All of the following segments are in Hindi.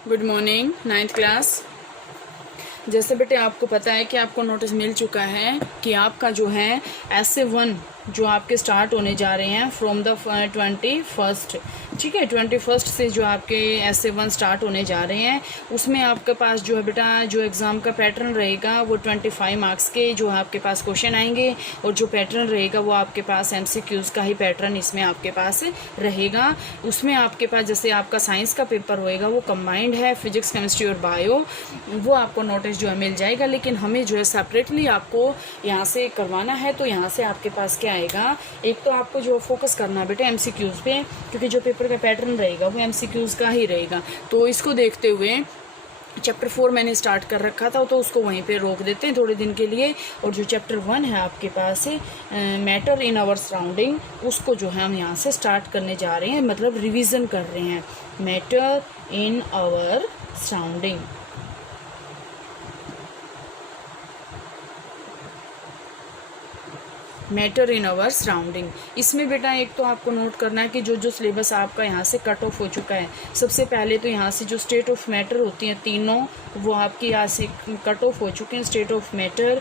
Good morning 9th class. जैसे बेटे आपको पता है कि आपको नोटिस मिल चुका है कि आपका जो है essay 1 जो आपके स्टार्ट होने जा रहे हैं फ्रॉम द 21st। ठीक है, 21st से जो आपके essay 1 स्टार्ट होने जा रहे हैं उसमें आपके पास जो है बेटा जो एग्ज़ाम का पैटर्न रहेगा वो 25 मार्क्स के जो आपके पास क्वेश्चन आएंगे और जो पैटर्न रहेगा वो आपके पास MCQs का ही पैटर्न इसमें आपके पास रहेगा। उसमें आपके पास जैसे आपका साइंस का पेपर होएगा वो कंबाइंड है, फिजिक्स केमिस्ट्री और बायो, वो आपको नोटिस जो है मिल जाएगा। लेकिन हमें जो है सेपरेटली आपको यहाँ से करवाना है। तो यहाँ से आपके पास क्या आएगा, एक तो आपको जो फोकस करना है बेटा MCQs पे, क्योंकि जो पेपर का पैटर्न रहेगा वो MCQs का ही रहेगा। तो इसको देखते हुए चैप्टर 4 मैंने स्टार्ट कर रखा था तो उसको वहीं पे रोक देते हैं थोड़े दिन के लिए। और जो चैप्टर 1 है आपके पास मैटर इन आवर सराउंडिंग, उसको जो है हम यहाँ से स्टार्ट करने जा रहे हैं, मतलब रिवीजन कर रहे हैं। Matter in our surrounding, matter in our surrounding. इसमें बेटा एक तो आपको नोट करना है कि जो जो सिलेबस आपका यहाँ से कट ऑफ हो चुका है, सबसे पहले तो यहाँ से जो स्टेट ऑफ मैटर होती हैं तीनों वो आपकी यहाँ से कट ऑफ हो चुके हैं। स्टेट ऑफ मैटर,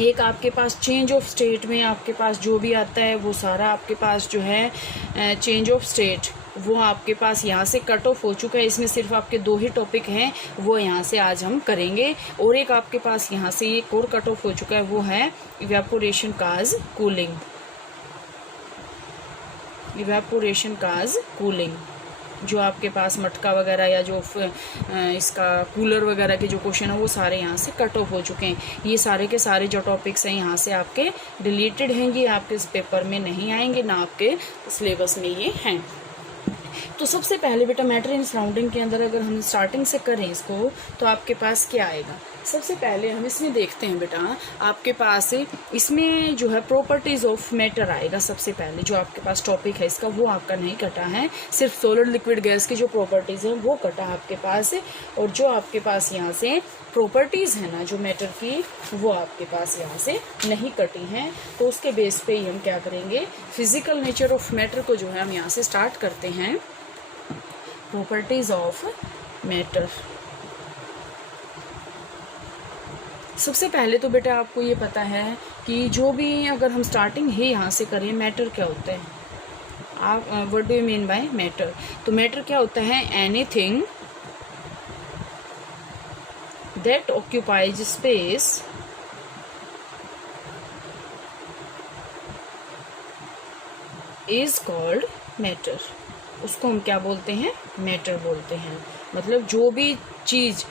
एक आपके पास चेंज ऑफ स्टेट में आपके पास जो भी आता है वो सारा आपके पास जो है चेंज ऑफ स्टेट वो आपके पास यहाँ से कट ऑफ हो चुका है। इसमें सिर्फ आपके 2 ही टॉपिक हैं, वो यहाँ से आज हम करेंगे। और एक आपके पास यहाँ से एक और कट ऑफ हो चुका है, वो है इवेपोरेशन काज कूलिंग। इवेपोरेशन काज कूलिंग, जो आपके पास मटका वगैरह या जो इसका कूलर वगैरह के जो क्वेश्चन है वो सारे यहाँ से कट ऑफ हो चुके हैं। ये सारे के सारे जो टॉपिक्स हैं यहाँ से आपके डिलीटेड हैं, ये आपके इस पेपर में नहीं आएंगे, ना आपके सिलेबस में ये हैं। तो सबसे पहले बेटा मैटर इन सराउंडिंग के अंदर अगर हम स्टार्टिंग से करें इसको तो आपके पास क्या आएगा। सबसे पहले हम इसमें देखते हैं बेटा आपके पास इसमें जो है प्रॉपर्टीज़ ऑफ मैटर आएगा। सबसे पहले जो आपके पास टॉपिक है इसका वो आपका नहीं कटा है, सिर्फ सॉलिड लिक्विड गैस की जो प्रॉपर्टीज़ हैं वो कटा आपके पास। और जो आपके पास यहाँ से प्रॉपर्टीज़ है ना जो मैटर की, वो आपके पास यहाँ से नहीं कटी हैं। तो उसके बेस पे ही हम क्या करेंगे, फिजिकल नेचर ऑफ मैटर को जो है हम यहाँ से स्टार्ट करते हैं। प्रॉपर्टीज़ ऑफ मैटर, सबसे पहले तो बेटा आपको ये पता है कि जो भी अगर हम स्टार्टिंग ही यहाँ से करें, मैटर क्या होता है, आप what do you mean by matter. तो मैटर क्या होता है, anything that occupies space is called matter. उसको हम क्या बोलते हैं, मैटर बोलते हैं। मतलब जो भी चीज़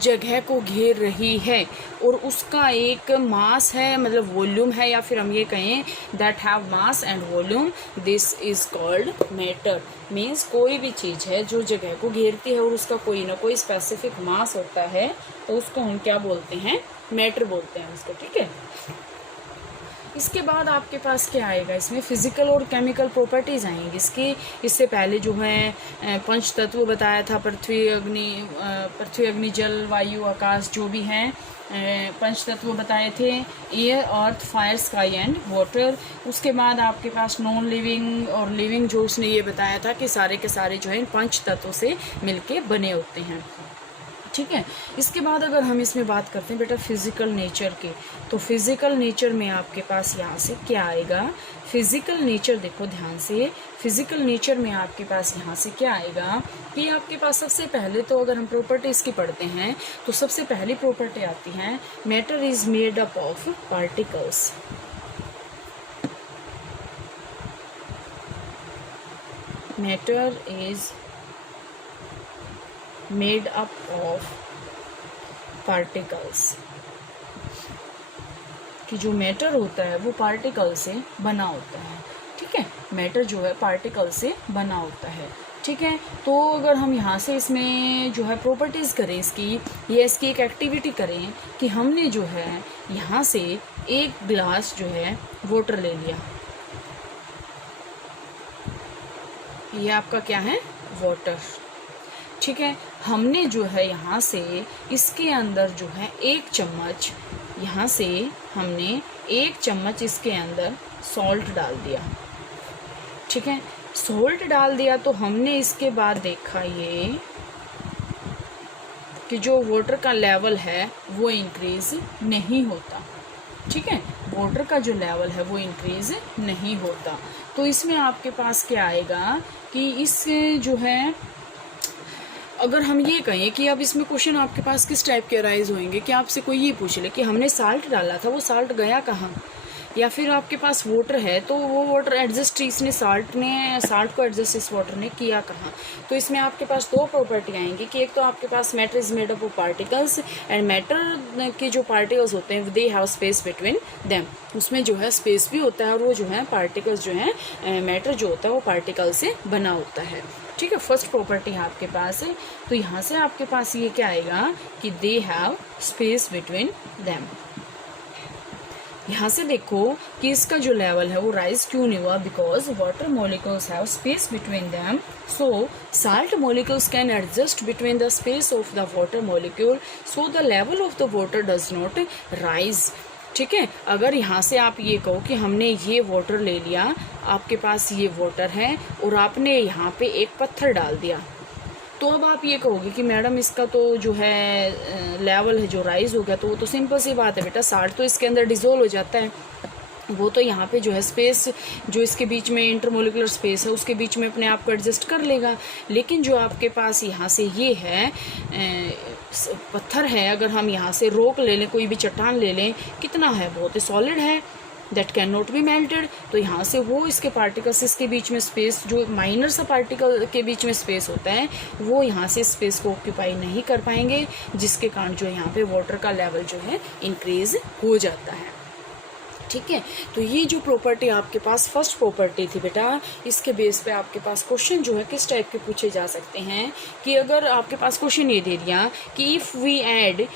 जगह को घेर रही है और उसका एक मास है, मतलब वॉल्यूम है, या फिर हम ये कहें that have mass and volume, this is called matter. Means कोई भी चीज़ है जो जगह को घेरती है और उसका कोई ना कोई स्पेसिफिक मास होता है, तो उसको हम क्या बोलते हैं, मैटर बोलते हैं उसको। ठीक है, इसके बाद आपके पास क्या आएगा, इसमें फिजिकल और केमिकल प्रॉपर्टीज़ आएंगी इसकी। इससे पहले जो है पंच तत्व बताया था, पृथ्वी अग्नि जल वायु आकाश, जो भी हैं पंच तत्व बताए थे, air earth fire sky and water. उसके बाद आपके पास नॉन लिविंग और लिविंग, जो उसने ये बताया था कि सारे के सारे जो है पंच तत्व से मिलके बने होते हैं। ठीक है, इसके बाद अगर हम इसमें बात करते हैं बेटा फिजिकल नेचर की, तो फिजिकल नेचर में आपके पास यहाँ से क्या आएगा, फिजिकल नेचर देखो ध्यान से, फिजिकल नेचर में आपके पास यहाँ से क्या आएगा कि आपके पास सबसे पहले तो अगर हम प्रॉपर्टीज़ की पढ़ते हैं तो सबसे पहली प्रॉपर्टी आती है matter is made up of particles. Matter is made up of particles, कि जो मैटर होता है वो पार्टिकल से बना होता है। ठीक है, मैटर जो है पार्टिकल से बना होता है। ठीक है, तो अगर हम यहाँ से इसमें जो है प्रॉपर्टीज़ करें इसकी, या इसकी एक एक्टिविटी करें कि हमने जो है यहाँ से एक गिलास जो है वाटर ले लिया, ये आपका क्या है, वाटर। ठीक है, हमने जो है यहाँ से इसके अंदर जो है 1 चम्मच, यहाँ से हमने 1 चम्मच इसके अंदर सॉल्ट डाल दिया। ठीक है, सॉल्ट डाल दिया तो हमने इसके बाद देखा ये कि जो वाटर का लेवल है वो इंक्रीज नहीं होता। ठीक है, वाटर का जो लेवल है वो इंक्रीज नहीं होता। तो इसमें आपके पास क्या आएगा कि इस जो है, अगर हम ये कहें कि अब इसमें क्वेश्चन आपके पास किस टाइप के अराइज होंगे कि आपसे कोई ये पूछ ले कि हमने साल्ट डाला था, वो साल्ट गया कहाँ, या फिर आपके पास वाटर है तो वो वाटर एडजस्ट इसने साल्ट को एडजस्ट इस वाटर ने किया कहाँ। तो इसमें आपके पास दो प्रॉपर्टी आएंगी कि एक तो आपके पास matter is made up of particles and matter के जो पार्टिकल्स होते हैं they have space between them, उसमें जो है स्पेस भी होता है और वो जो है पार्टिकल्स जो है मैटर जो होता है वो पार्टिकल से बना होता है। ठीक है, फर्स्ट प्रॉपर्टी है आपके पास है। तो यहाँ से आपके पास ये क्या आएगा कि दे हैव स्पेस बिटवीन देम। यहाँ से देखो कि इसका जो लेवल है वो राइज क्यों नहीं हुआ, because water molecules have space between them, so salt molecules can adjust between the space of the water molecule, so the level of the water does not rise. ठीक है, अगर यहाँ से आप ये कहो कि हमने ये वाटर ले लिया, आपके पास ये वाटर है और आपने यहाँ पे एक पत्थर डाल दिया, तो अब आप ये कहोगे कि मैडम इसका तो जो है लेवल है जो राइज हो गया, तो वो तो सिंपल सी बात है बेटा, साल्ट तो इसके अंदर डिजोल्व हो जाता है, वो तो यहाँ पे जो है स्पेस जो इसके बीच में इंटरमोलिकुलर स्पेस है उसके बीच में अपने आप को एडजस्ट कर लेगा। लेकिन जो आपके पास यहाँ से ये है पत्थर है, अगर हम यहाँ से रोक ले लें, कोई भी चट्टान ले लें, कितना है, बहुत ही सॉलिड है, that can not be melted. तो यहाँ से वो इसके पार्टिकल्स इसके बीच में स्पेस जो माइनर सा पार्टिकल के बीच में स्पेस होता है वो यहाँ से स्पेस को ऑक्यूपाई नहीं कर पाएंगे, जिसके कारण जो यहाँ पे वाटर का लेवल जो है इंक्रीज हो जाता है। ठीक है, तो ये जो प्रॉपर्टी आपके पास फर्स्ट प्रॉपर्टी थी बेटा, इसके बेस पे आपके पास क्वेश्चन जो है किस टाइप के पूछे जा सकते हैं कि अगर आपके पास क्वेश्चन ये दे दिया कि if we add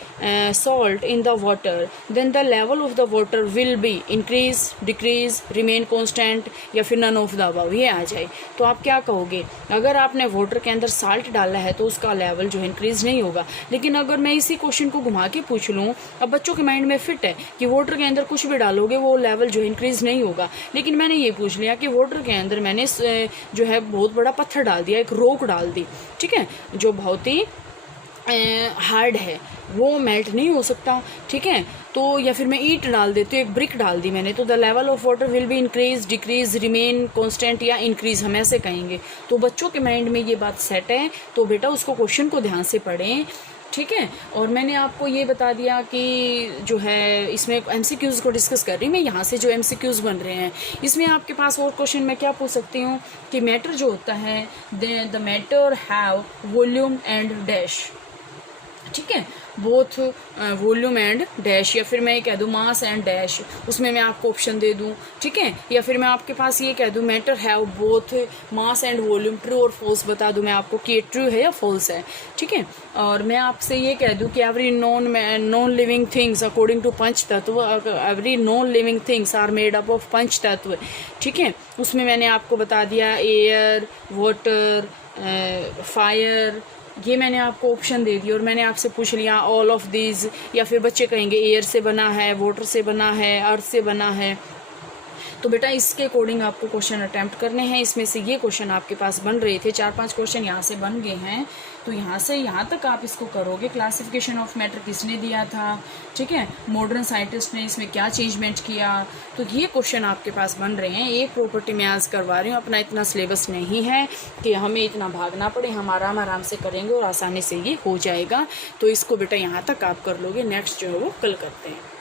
salt in the water then the level of the water will be increase, decrease, remain constant या फिर नन ऑफ द अबव, ये आ जाए, तो आप क्या कहोगे। अगर आपने वाटर के अंदर साल्ट डाला है तो उसका लेवल जो है इंक्रीज नहीं होगा। लेकिन अगर मैं इसी क्वेश्चन को घुमा के पूछ लूँ, अब बच्चों के माइंड में फिट है कि वाटर के अंदर कुछ भी डालोगे वो लेवल जो इंक्रीज नहीं होगा, लेकिन मैंने ये पूछ लिया कि वाटर के अंदर मैंने जो है बहुत बड़ा पत्थर डाल दिया, एक रॉक डाल दी, ठीक है, जो बहुत ही हार्ड है, वो मेल्ट नहीं हो सकता। ठीक है, तो या फिर मैं ईंट डाल देती हूँ, एक ब्रिक डाल दी मैंने, तो the level of water will be increase, decrease, remain constant या इंक्रीज, हम ऐसे कहेंगे। तो बच्चों के माइंड में ये बात सेट है, तो बेटा उसको क्वेश्चन को ध्यान से पढ़ें। ठीक है, और मैंने आपको ये बता दिया कि जो है इसमें एमसीक्यूज़ को डिस्कस कर रही हूँ मैं, यहाँ से जो एमसीक्यूज़ बन रहे हैं इसमें आपके पास और क्वेश्चन मैं क्या पूछ सकती हूँ कि मैटर जो होता है the matter have volume and dash. ठीक है, बोथ वॉल्यूम एंड डैश, या फिर मैं ये कह दूँ मास एंड डैश, उसमें मैं आपको ऑप्शन दे दूँ। ठीक है, या फिर मैं आपके पास ये कह दूँ matter have both mass and volume, true और फॉल्स बता दूँ मैं आपको कि ये ट्रू है या फॉल्स है। ठीक है, और मैं आपसे ये कह दूँ कि every non living things according to panch tattva, every non living things are made up of panch tattva. ठीक है, उसमें मैंने आपको बता दिया एयर, वाटर, फायर, ये मैंने आपको ऑप्शन दे दिया, और मैंने आपसे पूछ लिया ऑल ऑफ दीज, या फिर बच्चे कहेंगे एयर से बना है, वाटर से बना है, अर्थ से बना है। तो बेटा इसके अकॉर्डिंग आपको क्वेश्चन अटैम्प्ट करने हैं। इसमें से ये क्वेश्चन आपके पास बन रहे थे, 4-5 क्वेश्चन यहाँ से बन गए हैं, तो यहाँ से यहाँ तक आप इसको करोगे। क्लासिफिकेशन ऑफ मैटर किसने दिया था, ठीक है, मॉडर्न साइंटिस्ट ने इसमें क्या चेंजमेंट किया, तो ये क्वेश्चन आपके पास बन रहे हैं। एक प्रॉपर्टी मैं आज करवा रही हूँ, अपना इतना सिलेबस नहीं है कि हमें इतना भागना पड़े, हम आराम आराम से करेंगे और आसानी से ये हो जाएगा। तो इसको बेटा यहाँ तक आप कर लोगे, नेक्स्ट जो है वो कल करते हैं।